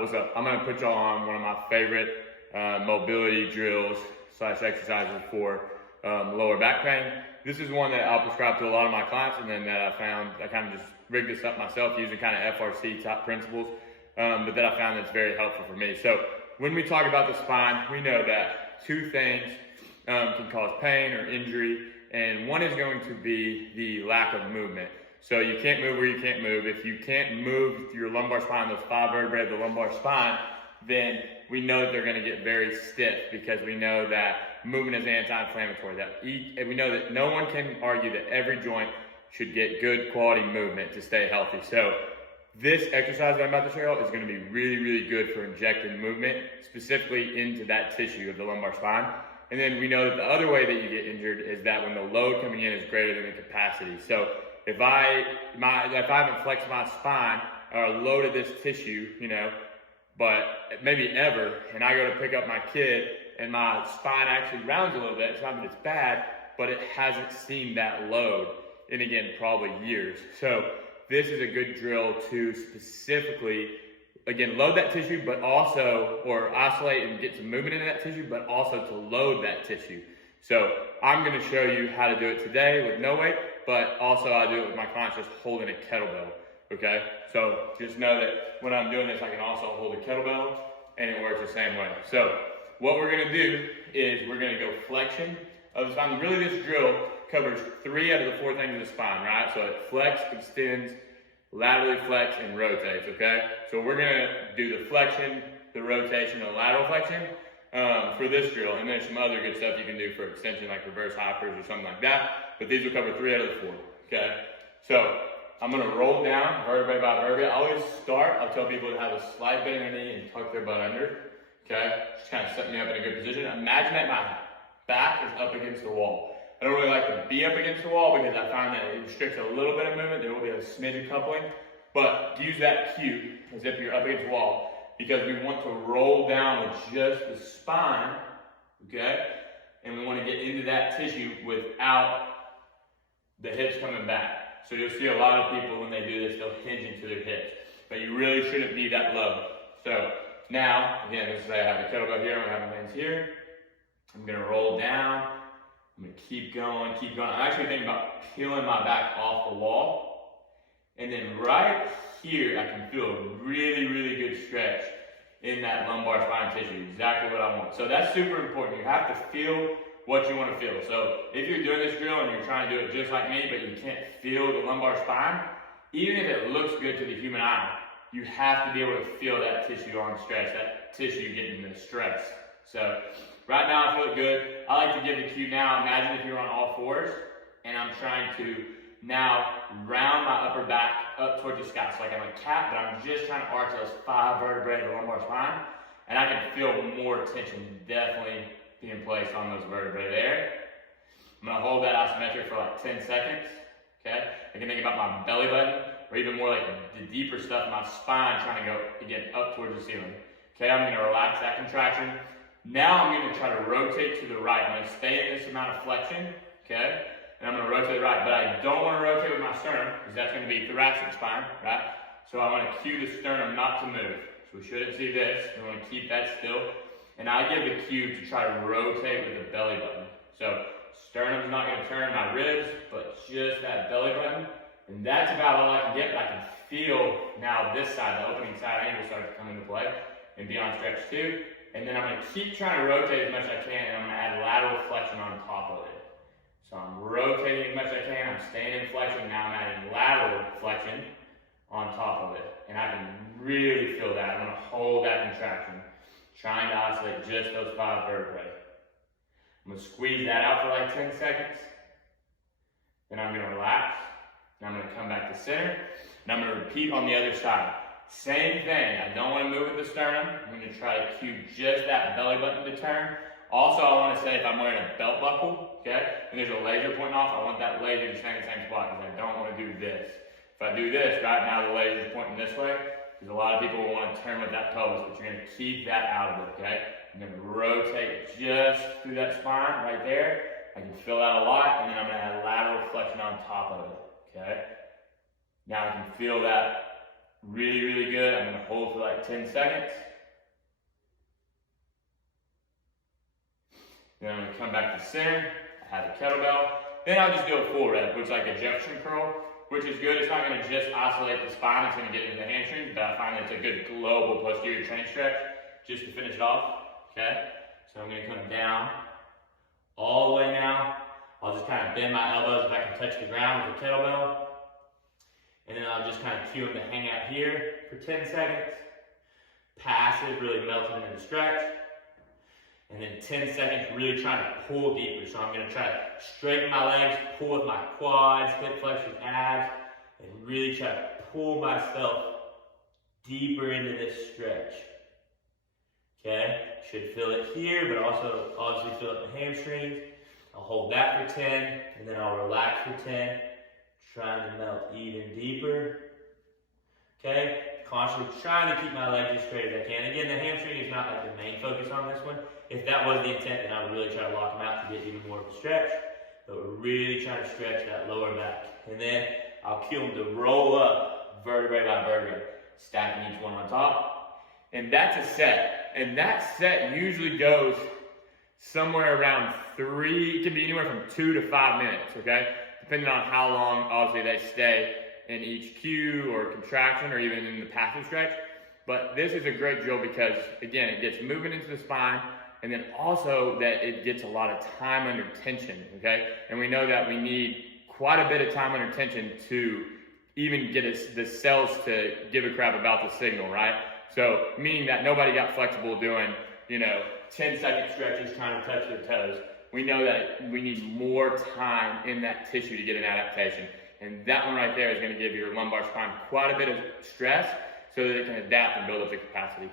What's up? I'm gonna put y'all on one of my favorite mobility drills / exercises for lower back pain. This is one that I'll prescribe to a lot of my clients, and then that I kind of just rigged this up myself using kind of FRC type principles, but that I found that's very helpful for me. So when we talk about the spine, we know that two things can cause pain or injury, and one is going to be the lack of movement. So you can't move where you can't move. If you can't move your lumbar spine, those 5 vertebrae of the lumbar spine, then we know that they're going to get very stiff, because we know that movement is anti-inflammatory. We know that no one can argue that every joint should get good quality movement to stay healthy. So this exercise that I'm about to show you is going to be really, really good for injecting movement specifically into that tissue of the lumbar spine. And then we know that the other way that you get injured is that when the load coming in is greater than the capacity. So if I haven't flexed my spine or loaded this tissue, but maybe ever, and I go to pick up my kid and my spine actually rounds a little bit, it's not that it's bad, but it hasn't seen that load in, again, probably years. So this is a good drill to specifically, again, load that tissue, but also, or isolate and get some movement into that tissue, but also to load that tissue. So I'm gonna show you how to do it today with no weight, but also I do it with my clients just holding a kettlebell, okay? So just know that when I'm doing this, I can also hold a kettlebell and it works the same way. So what we're gonna do is we're gonna go flexion of the spine. Really, this drill covers 3 out of the 4 things of the spine, right? So it flex, extends, laterally flex, and rotates, okay? So we're gonna do the flexion, the rotation, and the lateral flexion for this drill, and there's some other good stuff you can do for extension, like reverse hypers or something like that, but these will cover 3 out of the 4, okay? So I'm gonna roll down vertebrae by vertebrae. I always start, I'll tell people to have a slight bend in their knee and tuck their butt under, okay? Just kind of set me up in a good position. Imagine that my back is up against the wall. I don't really like to be up against the wall because I find that it restricts a little bit of movement. There will be a smidge of coupling, but use that cue as if you're up against the wall, because we want to roll down with just the spine, okay? And we want to get into that tissue without the hips coming back. So you'll see a lot of people when they do this, they'll hinge into their hips, but you really shouldn't be that low. So now, again, let's say I have a kettlebell here, I'm gonna have my hands here. I'm gonna roll down. I'm gonna keep going, keep going. I'm actually thinking about peeling my back off the wall. And then right here, I can feel a really, really good stretch in that lumbar spine tissue, exactly what I want. So that's super important. You have to feel what you want to feel. So if you're doing this drill and you're trying to do it just like me, but you can't feel the lumbar spine, even if it looks good to the human eye, you have to be able to feel that tissue on stretch, that tissue getting the stress. So right now I feel good. I like to give the cue now. Imagine if you're on all 4s and I'm trying to now round my upper back up towards the sky. So like I'm a cat, but I'm just trying to arch those 5 vertebrae of the lumbar spine, and I can feel more tension definitely being placed on those vertebrae there. I'm gonna hold that isometric for like 10 seconds, okay? I can think about my belly button, or even more like the deeper stuff, my spine trying to go, again, up towards the ceiling. Okay, I'm gonna relax that contraction. Now I'm gonna try to rotate to the right. I'm gonna stay in this amount of flexion, okay? And I'm gonna rotate to the right, but I don't wanna rotate with my sternum, because that's gonna be thoracic spine, right? So I wanna cue the sternum not to move. So we shouldn't see this. We wanna keep that still. And I give the cue to try to rotate with the belly button. So sternum's not gonna turn my ribs, but just that belly button. And that's about all I can get, but I can feel now this side, the opening side angle starts to come into play and be on stretch too. And then I'm gonna keep trying to rotate as much as I can, and I'm gonna add lateral flexion on top of it. So I'm rotating as much as I can, I'm staying in flexion, now I'm adding lateral flexion on top of it. And I can really feel that. I'm gonna hold that contraction, trying to isolate just those 5 vertebrae. I'm gonna squeeze that out for like 10 seconds. Then I'm gonna relax, and I'm gonna come back to center, and I'm gonna repeat on the other side. Same thing, I don't wanna move with the sternum. I'm gonna try to cue just that belly button to turn. Also, I wanna say if I'm wearing a belt buckle, okay, and there's a laser pointing off, I want that laser to stay in the same spot, because I don't wanna do this. If I do this, right now the laser is pointing this way, because a lot of people will wanna turn with that pelvis, but you're gonna keep that out of it, okay? I'm gonna rotate just through that spine right there. I can feel that a lot, and then I'm gonna add lateral flexion on top of it, okay? Now I can feel that Really, really good. I'm gonna hold for like 10 seconds. Then I'm gonna come back to center, I have a kettlebell. Then I'll just do a full rep, which is like a Jefferson curl, which is good. It's not gonna just isolate the spine, it's gonna get into the hamstrings, but I find it's a good global posterior chain stretch just to finish it off, okay? So I'm gonna come down all the way now. I'll just kind of bend my elbows if I can touch the ground with the kettlebell. And then I'll just kind of cue them to hang out here for 10 seconds. Passive, really melting into the stretch. And then 10 seconds, really trying to pull deeper. So I'm gonna try to straighten my legs, pull with my quads, hip flexors, abs, and really try to pull myself deeper into this stretch. Okay, should feel it here, but also obviously feel it in the hamstrings. I'll hold that for 10, and then I'll relax for 10, trying to melt even deeper. Okay, constantly trying to keep my legs as straight as I can. Again, the hamstring is not like the main focus on this one. If that was the intent, then I would really try to lock them out to get even more of a stretch. But we're really trying to stretch that lower back. And then I'll cue them to roll up vertebrae by vertebrae, stacking each one on top. And that's a set. And that set usually goes somewhere around 3, it can be anywhere from 2 to 5 minutes, okay? Depending on how long, obviously, they stay in each cue or contraction or even in the passive stretch. But this is a great drill because, again, it gets moving into the spine, and then also that it gets a lot of time under tension, okay? And we know that we need quite a bit of time under tension to even get the cells to give a crap about the signal, right? So, meaning that nobody got flexible doing, 10-second stretches trying to touch their toes. We know that we need more time in that tissue to get an adaptation. And that one right there is going to give your lumbar spine quite a bit of stress so that it can adapt and build up the capacity.